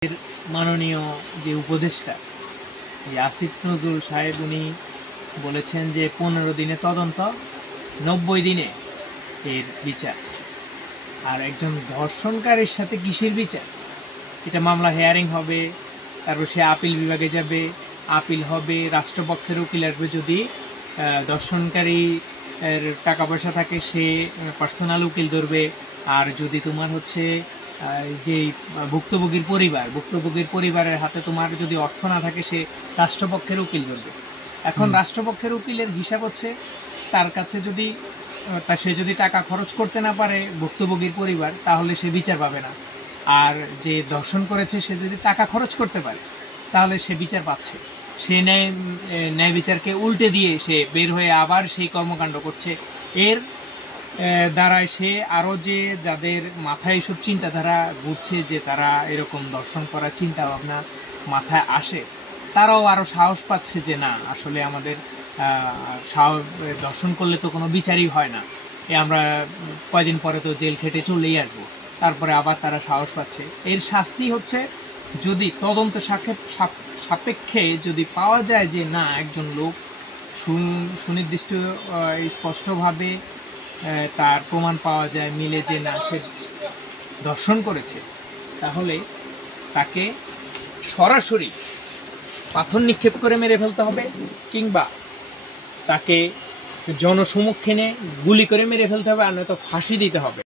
মাননীয় যে উপদেষ্টা আসিফ নজরুল সাহেব উনি বলেছেন যে 15 দিনে তদন্ত, 90 দিনে এর বিচার। আর একজন ধর্ষণকারীর সাথে কিসের বিচার? এটা মামলা হেয়ারিং হবে, তারপর সে আপিল বিভাগে যাবে, আপিল হবে, রাষ্ট্রপক্ষের উকিল আসবে। যদি ধর্ষণকারী টাকা পয়সা থাকে সে পার্সোনাল উকিল ধরবে, আর যদি তোমার হচ্ছে যেই ভুক্তভোগীর পরিবারের হাতে তোমার যদি অর্থ না থাকে সে রাষ্ট্রপক্ষের উকিল ধরবে। এখন রাষ্ট্রপক্ষের উকিলের হিসাব হচ্ছে তার কাছে যদি সে যদি টাকা খরচ করতে না পারে ভুক্তভোগীর পরিবার, তাহলে সে বিচার পাবে না। আর যে দর্শন করেছে সে যদি টাকা খরচ করতে পারে তাহলে সে বিচার পাচ্ছে। সে ন্যায় বিচারকে উল্টে দিয়ে সে বের হয়ে আবার সেই কর্মকাণ্ড করছে। এর দ্বারায় সে আরও যে যাদের মাথায় এসব চিন্তাধারা ঘুরছে যে তারা এরকম দর্শন করার চিন্তা ভাবনা মাথায় আসে, তারাও আরও সাহস পাচ্ছে যে না, আসলে আমাদের দর্শন করলে তো কোনো বিচারই হয় না, আমরা কয়দিন পরে তো জেল খেটে চলেই আসবো। তারপরে আবার তারা সাহস পাচ্ছে। এর শাস্তি হচ্ছে যদি তদন্ত সাপেক্ষে যদি পাওয়া যায় যে না, একজন লোক সুনির্দিষ্ট স্পষ্টভাবে তার প্রমাণ পাওয়া যায়, মিলে যে না সে দর্শন করেছে, তাহলে তাকে সরাসরি পাথর নিক্ষেপ করে মেরে ফেলতে হবে, কিংবা তাকে জনসমক্ষে গুলি করে মেরে ফেলতে হবে, আর নয়তো ফাঁসি দিতে হবে।